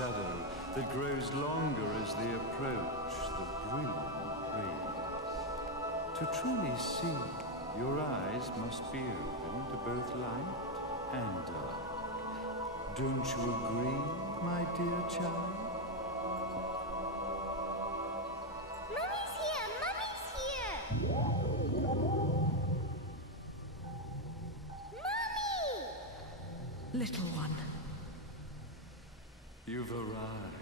shadow that grows longer as they approach the brilliant rays. To truly see, your eyes must be open to both light and dark. Don't you agree, my dear child? Mummy's here! Mummy's here! Mummy! Little one. You've arrived,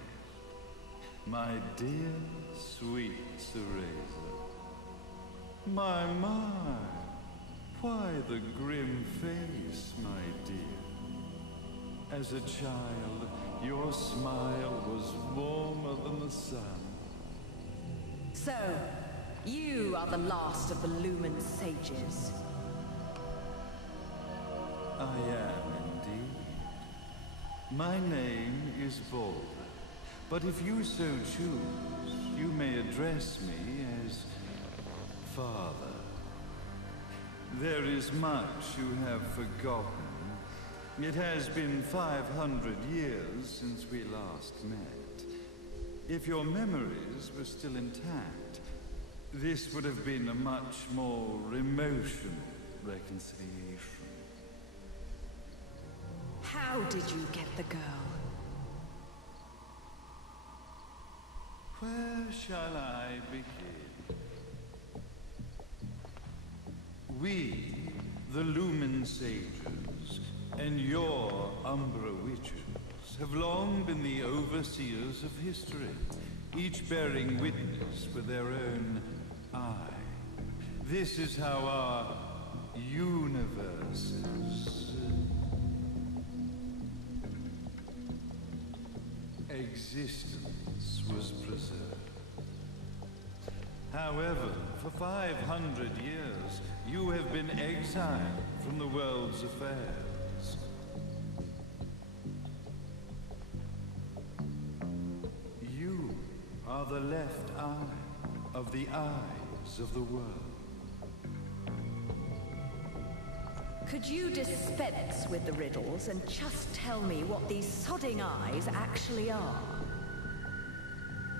my dear, sweet Cereza. My, why the grim face, my dear? As a child, your smile was warmer than the sun. So, you are the last of the Lumen sages. I am indeed. My name is Baldur, but if you so choose, you may address me as Father. There is much you have forgotten. It has been 500 years since we last met. If your memories were still intact, this would have been a much more emotional reconciliation. How did you get the girl? Where shall I begin? We, the Lumen Sages, and your Umbra Witches, have long been the overseers of history, each bearing witness with their own eye. This is how our universes existence was preserved. However, for 500 years, you have been exiled from the world's affairs. You are the left eye of the eyes of the world. Could you dispense with the riddles and just tell me what these sodding eyes actually are?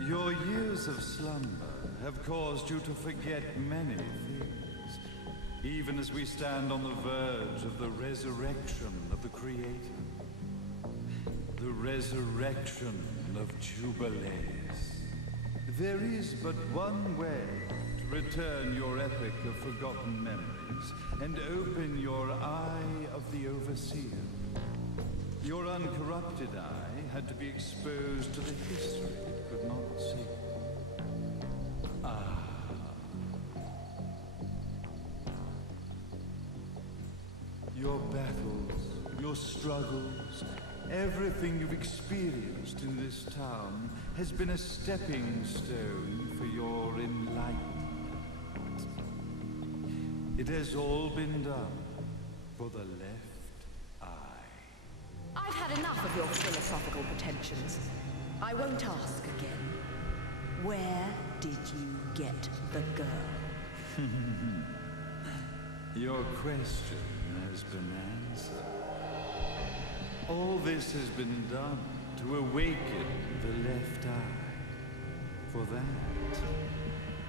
Your years of slumber have caused you to forget many things, even as we stand on the verge of the resurrection of the Creator. The resurrection of Jubilees. There is but one way to return your epic of forgotten memories and open your eye of the Overseer. Your uncorrupted eye had to be exposed to the history it could not see. Your battles, your struggles, everything you've experienced in this town has been a stepping stone for your enlightenment. It has all been done for the left eye. I've had enough of your philosophical pretensions. I won't ask again. Where did you get the girl? Your question has been answered. All this has been done to awaken the left eye. For that,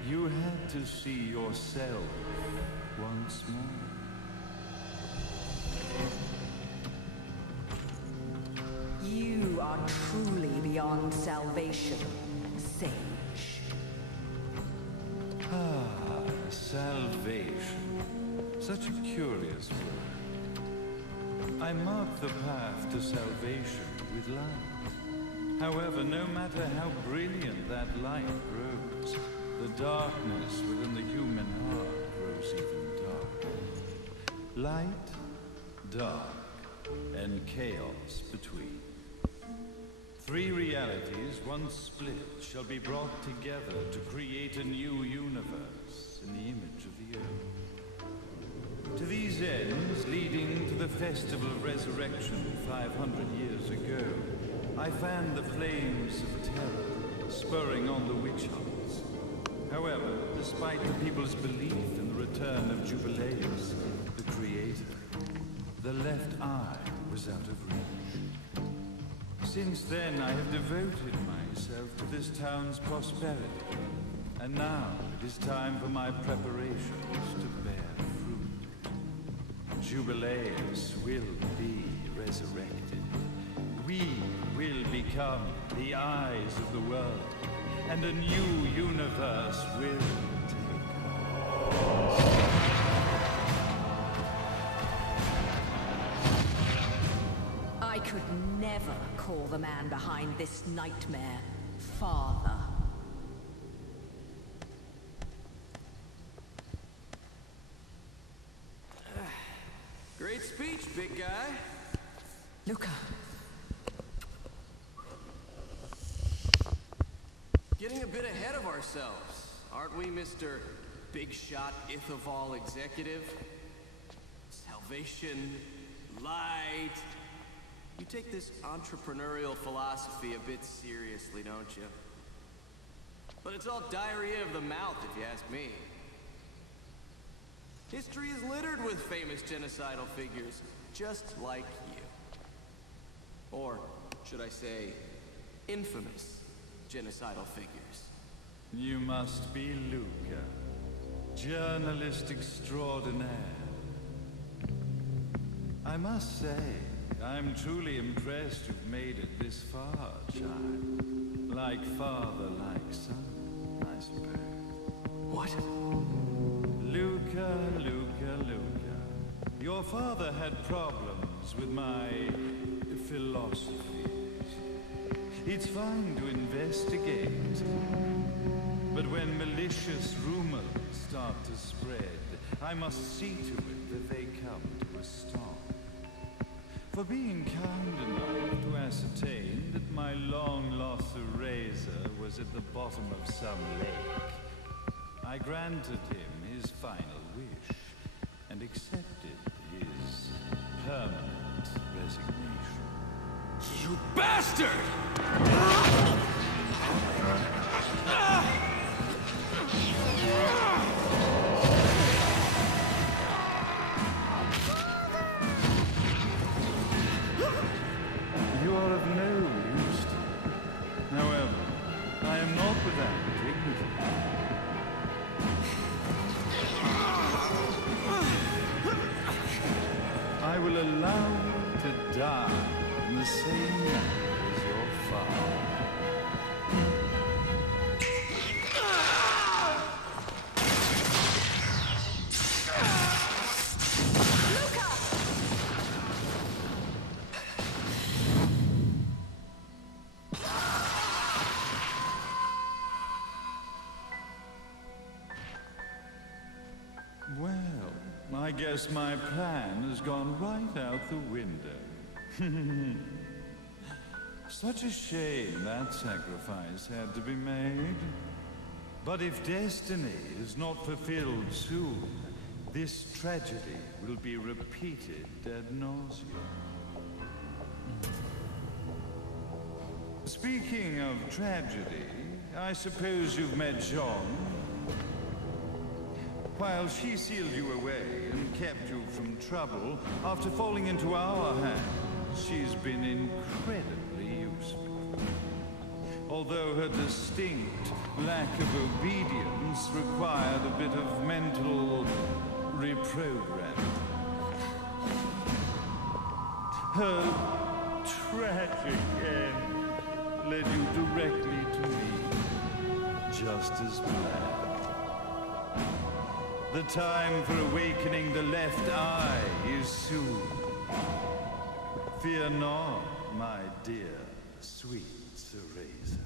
you had to see yourself once more. You are truly beyond salvation, sage. Ah, salvation. Such a curious word. I mark the path to salvation with light. However, no matter how brilliant that light grows, the darkness within the human heart grows even darker. Light, dark, and chaos between. Three realities, once split, shall be brought together to create a new universe in the image of the earth. To these ends, leading to the Festival of Resurrection 500 years ago, I fanned the flames of terror, spurring on the witch hunts. However, despite the people's belief in the return of Jubileus, the Creator, the left eye was out of reach. Since then, I have devoted myself to this town's prosperity. And now it is time for my preparations to bear fruit. Jubileus will be resurrected. We will become the eyes of the world, and a new universe will take place. I could never call the man behind this nightmare father. Great speech, big guy. Luca. Getting a bit ahead of ourselves, aren't we, Mr. Big Shot Ithoval Executive? Salvation, light. You take this entrepreneurial philosophy a bit seriously, don't you? But it's all diarrhea of the mouth, if you ask me. History is littered with famous genocidal figures, just like you. Or, should I say, infamous genocidal figures. You must be Luca, journalist extraordinaire. I must say, I'm truly impressed you've made it this far, child. Like father, like son, I suppose. What? Luca, Luca, Luca. Your father had problems with my philosophies. It's fine to investigate, but when malicious rumors start to spread, I must see to it that they come to a stop. For being kind enough to ascertain that my long-lost eraser was at the bottom of some lake, I granted him his final wish and accepted his permanent resignation. You bastard! You are of no use to me. However, I am not without dignity. I will allow you to die in the same manner as your father. Well, I guess my plan has gone right out the window. Such a shame that sacrifice had to be made. But if destiny is not fulfilled soon, this tragedy will be repeated ad nauseum. Speaking of tragedy, I suppose you've met Jean. While she sealed you away and kept you from trouble, after falling into our hands, she's been incredibly useful. Although her distinct lack of obedience required a bit of mental reprogramming. Her tragic end led you directly to me, just as planned. The time for awakening the left eye is soon. Fear not, my dear, sweet Cereza.